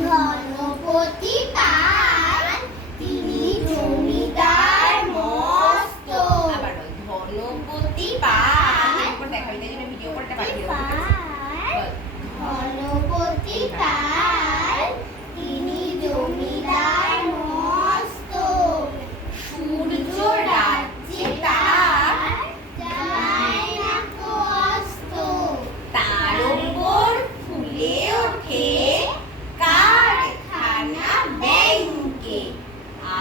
ধনপতি পান তিনি জমিদার মস্ত। আবার ধনপতি পান দেখা ভিডিও করতে পাঠিয়ে ধনপতি পান তিনি জমিদার মস্ত। সূর্য রাজ্যে তার যায় না কো অস্ত। তার উপর ফুলে ওঠে কারখানা ব্যাংকে,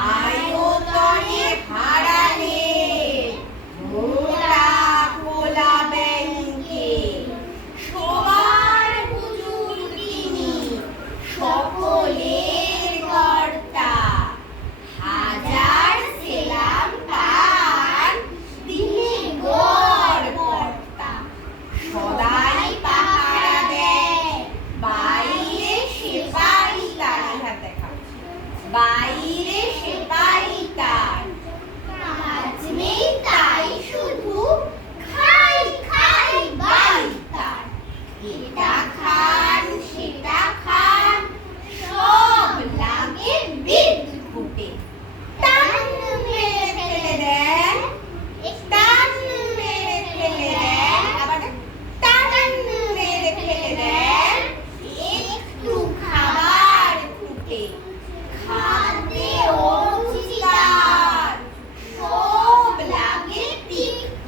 আয়তনে হারালে মোটা খোলা ব্যাংকে। সবার হুজুর তিনি, সকলের কর্তা, হাজার সেলাম পান তিনি গড় কর্তা। সদাই পাহারা দেয় বাইরে সেপাই তার, হাত দেখা, বাইরে সেপাই তার। কাজ নেই তাই শুধু খাই খাই বাই তার। এটা খান সেটা খান সব লাগে বিদ্যুটে। টান মেরে ফেলে দেন, টান মেরে ফেলে দেন, আবার টান মেরে ফেলে দেন একটু খাবার খুঁটে। খাদ্যে অরুচিকার সব লাগে তিক্ত,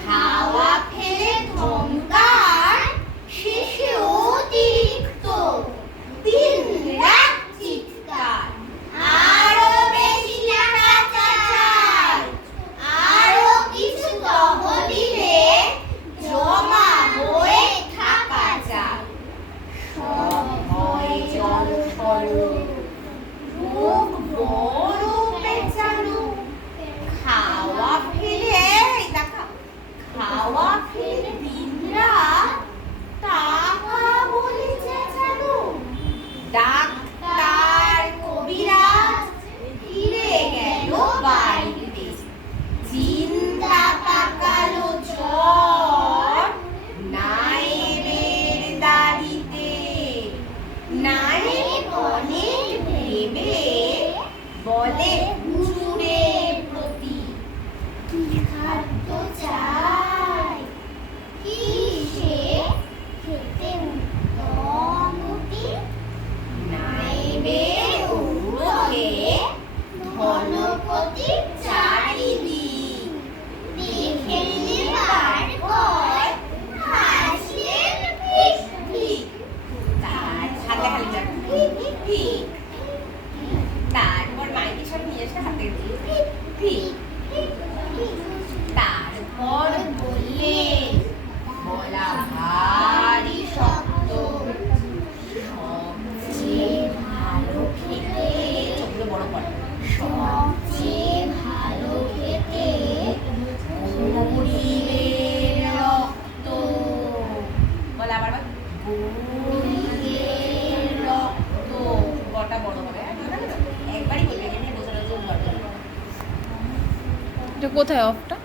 খাওয়া ফেলে ধমকার শেষে অতিরিক্ত। দিন রাত চিৎকার, আরো বেশি টাকা চাই, আরো কিছু তহবিলে জমা হয়ে থাকা যায়। সব হয় জলছল, মুখ বড় পেঁচানো, খাওয়া ফেলে দেখা, খাওয়া ফেলে দিন রাত টাকা বলে চেঁচানো। ডাক্তার কবিরাজ ফিরে গেল বাড়িতে, চিন্তা পাকালো জ্বর নায়েবের দাড়িতে। নায়েব অনেক ভেবে বলে হুজুরের প্রতি, কি খাদ্য চাই, কি সে খেতে উত্তমতি। নায়েবের অনুরোধে ধনপতি চারিদিক দেখে নিবার পর হাসলেন ফিক ফিক। তার হাতে হাতে যাক ঠিক ঠিক। তারপর মাইকে সব নিয়ে এসে হাতে দিয়ে ঠিক ঠিক। তারপর বললে বলা ভারী শক্ত, সবচেয়ে ভালো খেতে, চোখগুলো বড় করে, সবচেয়ে ভালো খেতে গরিবের রক্ত। বলা আবার গরিবের রক্ত, কটা বড় হবে একবারই বলবে, এখানে বোঝানোর জন্য দরকার। এটা কোথায় অফটা?